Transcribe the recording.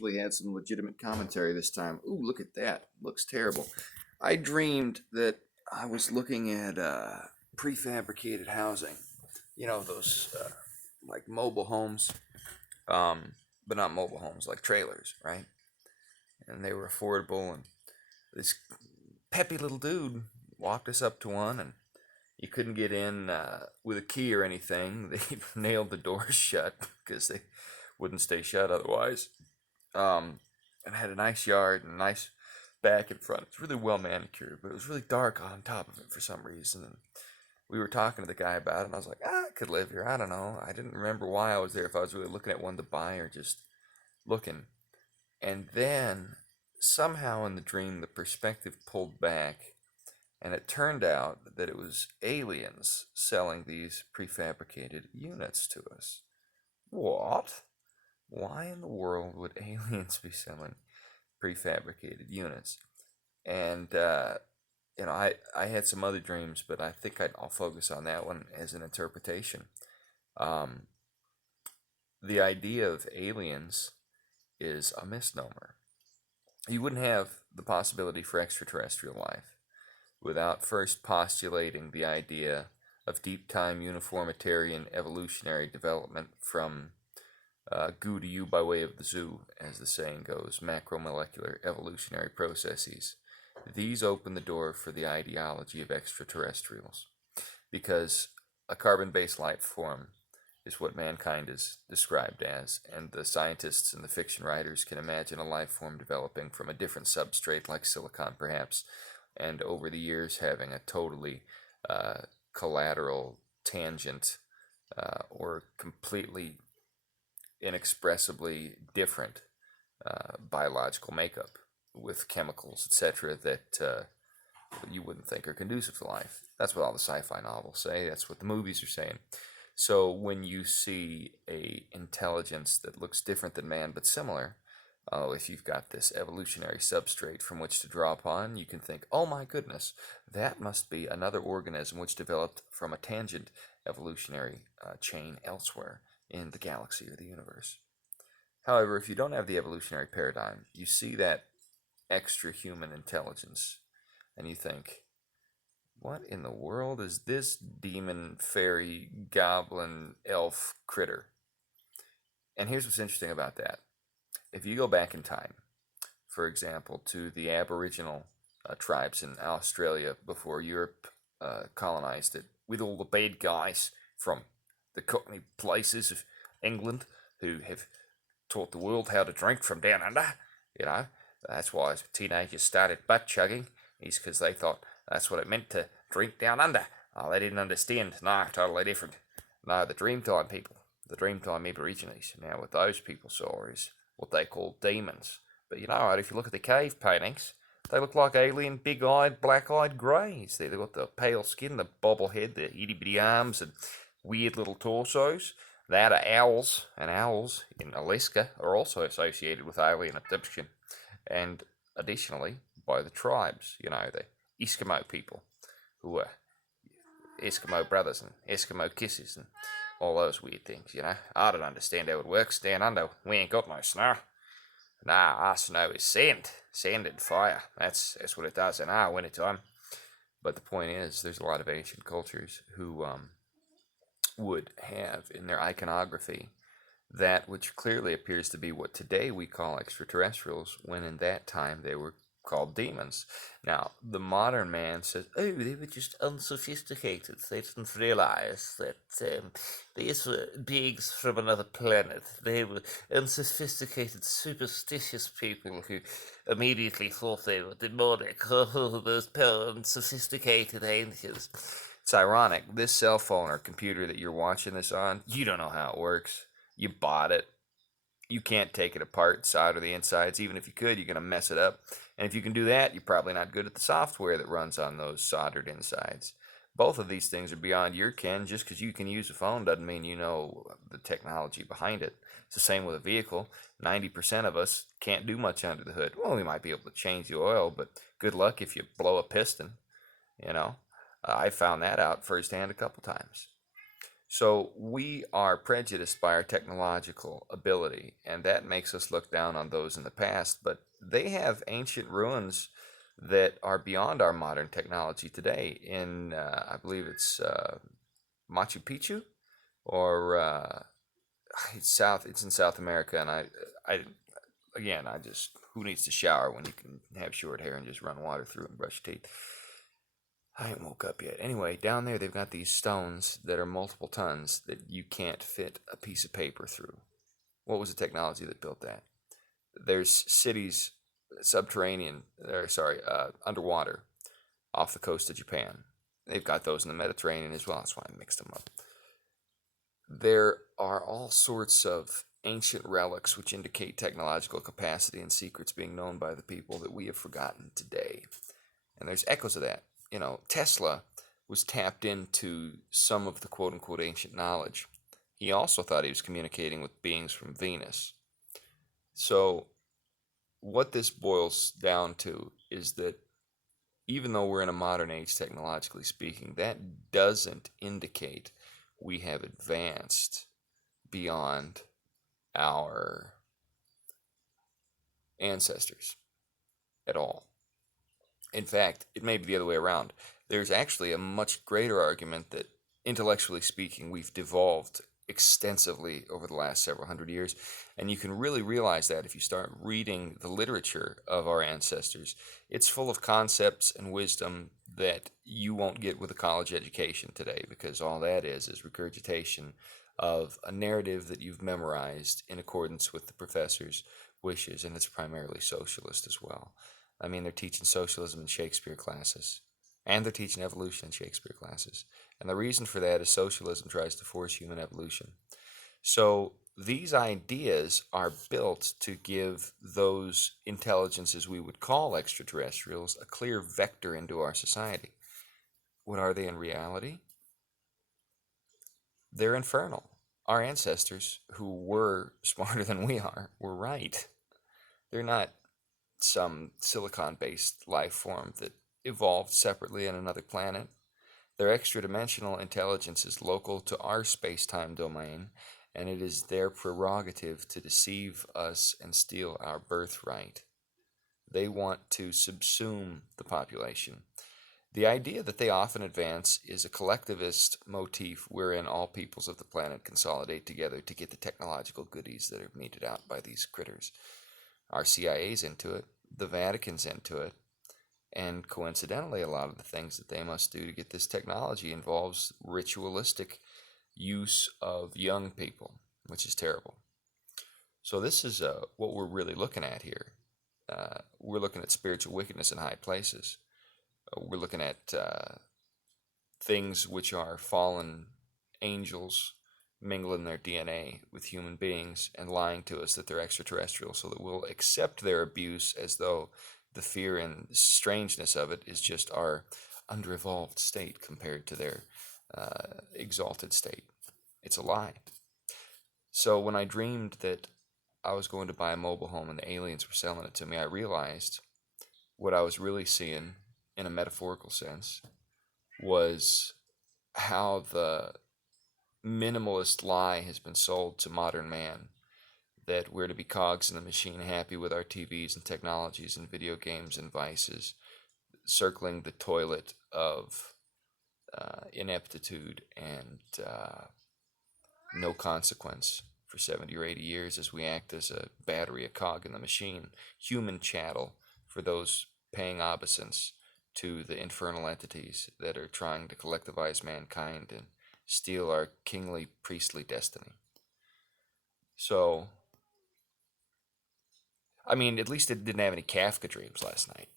actually had some legitimate commentary this time. Ooh, look at that. Looks terrible. I dreamed that I was looking at prefabricated housing. You know, those like mobile homes, but not mobile homes, like trailers, right? And they were affordable. And this peppy little dude walked us up to one, and you couldn't get in with a key or anything. They nailed the doors shut because they wouldn't stay shut otherwise. And had a nice yard and a nice back and front. It's really well manicured, but it was really dark on top of it for some reason. And we were talking to the guy about it, and I was like, I could live here. I don't know. I didn't remember why I was there, if I was really looking at one to buy or just looking. And then somehow in the dream, the perspective pulled back, and it turned out that it was aliens selling these prefabricated units to us. What? Why in the world would aliens be selling prefabricated units? And I had some other dreams, but I think I'll focus on that one as an interpretation. Um, the idea of aliens is a misnomer. You wouldn't have the possibility for extraterrestrial life without first postulating the idea of deep time uniformitarian evolutionary development from goo to you by way of the zoo, as the saying goes, macromolecular evolutionary processes. These open the door for the ideology of extraterrestrials, because a carbon based life form is what mankind is described as, and the scientists and the fiction writers can imagine a life form developing from a different substrate, like silicon perhaps, and over the years having a totally collateral tangent or completely inexpressibly different biological makeup with chemicals, etc., that you wouldn't think are conducive to life. That's what all the sci-fi novels say. That's what the movies are saying. So when you see a intelligence that looks different than man but similar, if you've got this evolutionary substrate from which to draw upon, you can think, oh my goodness, that must be another organism which developed from a tangent evolutionary chain elsewhere in the galaxy or the universe. However, if you don't have the evolutionary paradigm, you see that extra human intelligence and you think, what in the world is this demon, fairy, goblin, elf critter? And here's what's interesting about that. If you go back in time, for example, to the Aboriginal tribes in Australia before Europe colonized it, with all the bad guys from the Cockney places of England who have taught the world how to drink from down under, you know, that's why teenagers started butt chugging, is because they thought that's what it meant to drink down under. Oh, they didn't understand. No, totally different. No, the Dreamtime people, the Dreamtime Aborigines. Now, what those people saw is what they call demons. But you know what, if you look at the cave paintings, they look like alien, big-eyed, black-eyed greys. They've got the pale skin, the bobblehead, the itty-bitty arms, and weird little torsos. That are owls, and owls in Alaska are also associated with alien abduction. And additionally, by the tribes, you know, the Eskimo people, who are Eskimo brothers and Eskimo kisses and all those weird things, you know. I don't understand how it works. Down under, we ain't got no snow. Nah, our snow is sand and fire. That's what it does in our wintertime. But the point is, there's a lot of ancient cultures who would have in their iconography that which clearly appears to be what today we call extraterrestrials, when in that time they were called demons. Now, the modern man says, oh, they were just unsophisticated. They didn't realize that these were beings from another planet. They were unsophisticated, superstitious people who immediately thought they were demonic. Oh, those poor unsophisticated angels. It's ironic. This cell phone or computer that you're watching this on, you don't know how it works. You bought it. You can't take it apart, side or the insides. Even if you could, you're going to mess it up. And if you can do that, you're probably not good at the software that runs on those soldered insides. Both of these things are beyond your ken. Just because you can use a phone doesn't mean you know the technology behind it. It's the same with a vehicle. 90% of us can't do much under the hood. Well, we might be able to change the oil, but good luck if you blow a piston, you know. I found that out firsthand a couple times. So we are prejudiced by our technological ability, and that makes us look down on those in the past. But they have ancient ruins that are beyond our modern technology today. In I believe it's Machu Picchu, or It's in South America, and I again, I just who needs to shower when you can have short hair and just run water through and brush your teeth? I ain't woke up yet. Anyway, down there they've got these stones that are multiple tons that you can't fit a piece of paper through. What was the technology that built that? There's cities subterranean, or sorry, underwater off the coast of Japan. They've got those in the Mediterranean as well. That's why I mixed them up. There are all sorts of ancient relics which indicate technological capacity and secrets being known by the people that we have forgotten today. And there's echoes of that. Tesla was tapped into some of the quote unquote ancient knowledge. He also thought he was communicating with beings from Venus. So, what this boils down to is that even though we're in a modern age technologically speaking, that doesn't indicate we have advanced beyond our ancestors at all. In fact, it may be the other way around. There's actually a much greater argument that, intellectually speaking, we've devolved extensively over the last several hundred years. And you can really realize that if you start reading the literature of our ancestors. It's full of concepts and wisdom that you won't get with a college education today, because all that is regurgitation of a narrative that you've memorized in accordance with the professor's wishes, and it's primarily socialist as well. I mean, they're teaching socialism in Shakespeare classes, and they're teaching evolution in Shakespeare classes. And the reason for that is socialism tries to force human evolution. So these ideas are built to give those intelligences we would call extraterrestrials a clear vector into our society. What are they in reality? They're infernal. Our ancestors, who were smarter than we are, were right. They're not some silicon based life form that evolved separately on another planet. Their extra dimensional intelligence is local to our space time domain, and it is their prerogative to deceive us and steal our birthright. They want to subsume the population. The idea that they often advance is a collectivist motif wherein all peoples of the planet consolidate together to get the technological goodies that are meted out by these critters. Our CIA's into it, the Vatican's into it, and coincidentally, a lot of the things that they must do to get this technology involves ritualistic use of young people, which is terrible. So this is what we're really looking at here. We're looking at spiritual wickedness in high places. We're looking at things which are fallen angels mingling their DNA with human beings and lying to us that they're extraterrestrial, so that we'll accept their abuse as though the fear and strangeness of it is just our under-evolved state compared to their exalted state. It's a lie. So when I dreamed that I was going to buy a mobile home and the aliens were selling it to me, I realized what I was really seeing, in a metaphorical sense, was how the minimalist lie has been sold to modern man, that we're to be cogs in the machine, happy with our TVs and technologies and video games and vices, circling the toilet of ineptitude and no consequence for 70 or 80 years as we act as a battery, a cog in the machine, human chattel for those paying obeisance to the infernal entities that are trying to collectivize mankind and steal our kingly priestly destiny. So, I mean, at least it didn't have any Kafka dreams last night.